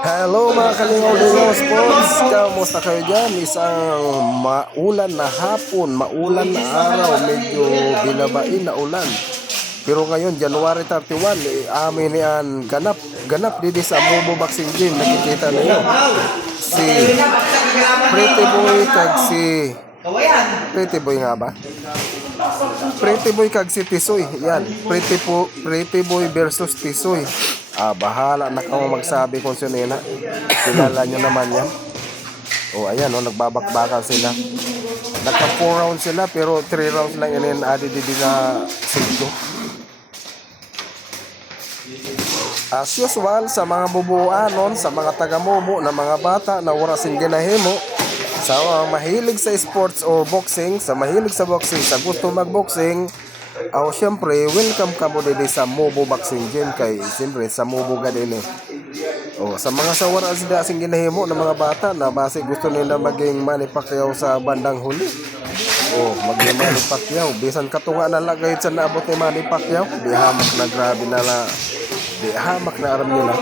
Hello mga kalingaw-lingaw sports, kamusta kayo dyan? Isang maulan na hapon, maulan na araw, medyo binabain na ulan. Pero ngayon, January 31, amin yan ganap dito sa Momo Boxing Gym. Nakikita niyo si Pretty Boy kag si Pretty Boy nga ba? Pretty Boy kag si Tisoy. Yan, Pretty Boy versus Tisoy. Bahala na kang magsabi kung sino na. Kilala nyo naman yan. Ayan, nagbabakbakan sila. Nagka 4 rounds sila, pero 3 rounds lang yun adi na sigdo. As usual, sa mga bubuanon, sa mga taga-Momo na mga bata na warasing ginahimo, sa mga mahilig sa sports or boxing, sa mahilig sa boxing, sa gusto mag-boxing, syempre, welcome ka mo din sa Momo Boxing Gym kay siyempre sa Momo ga din sa mga sawara sila sing ginahimo ng mga bata na base gusto nila maging Manny Pacquiao sa bandang huli. Maging Manny Pacquiao. Bisan katunga na lang kahit sa naabot ni Manny Pacquiao, di hamak na grabe na la. Di hamak na aram nila.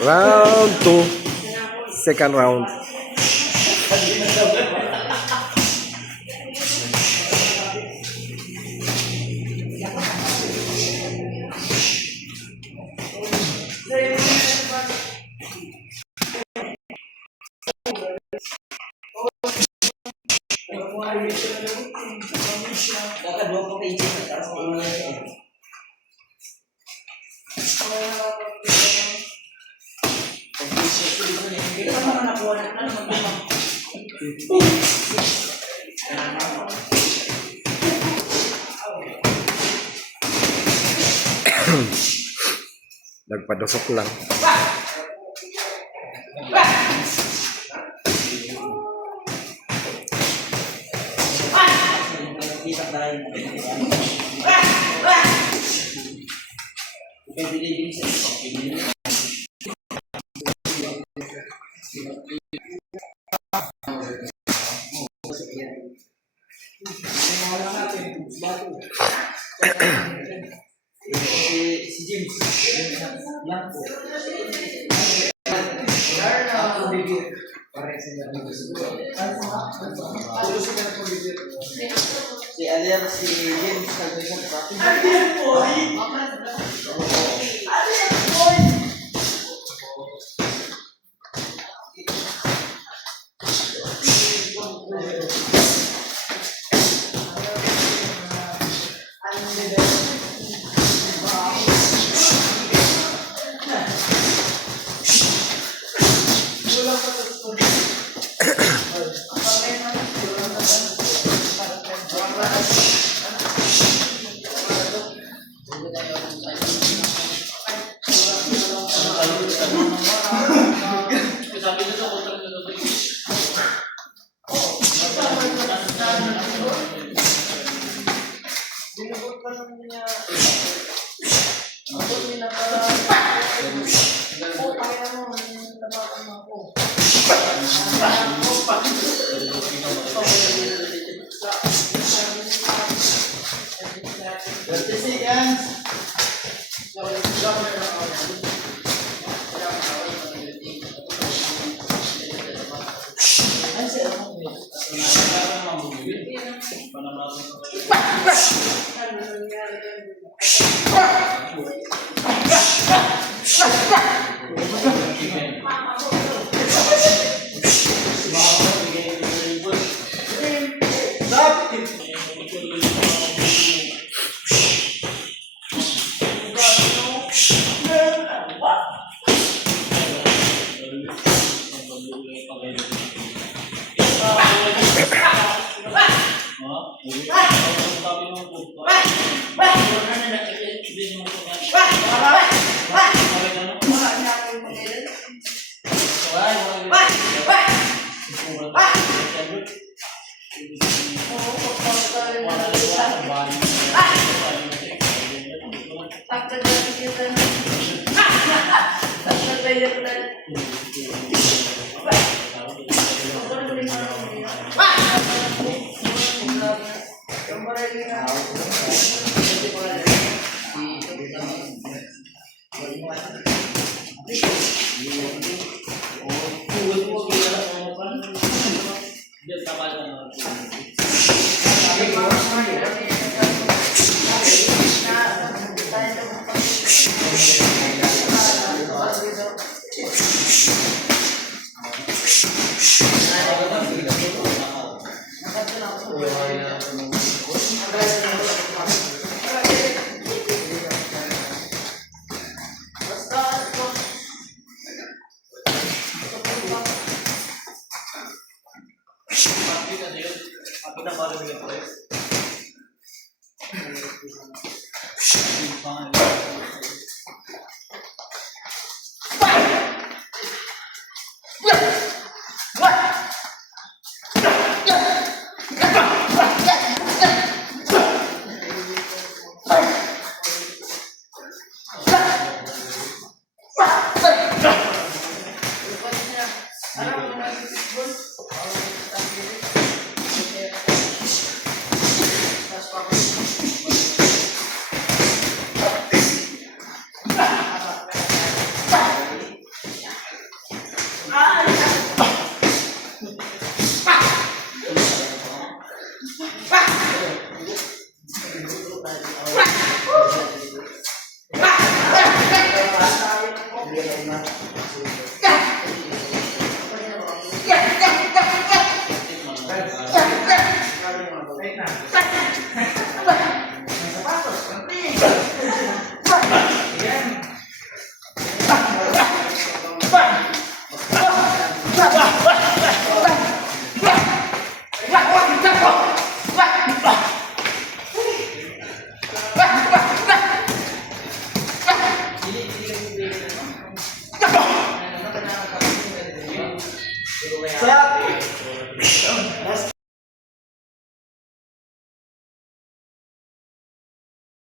Round 2, second round. Nagpadusok lang. Si James Blanco. Si Alier, si James Ah,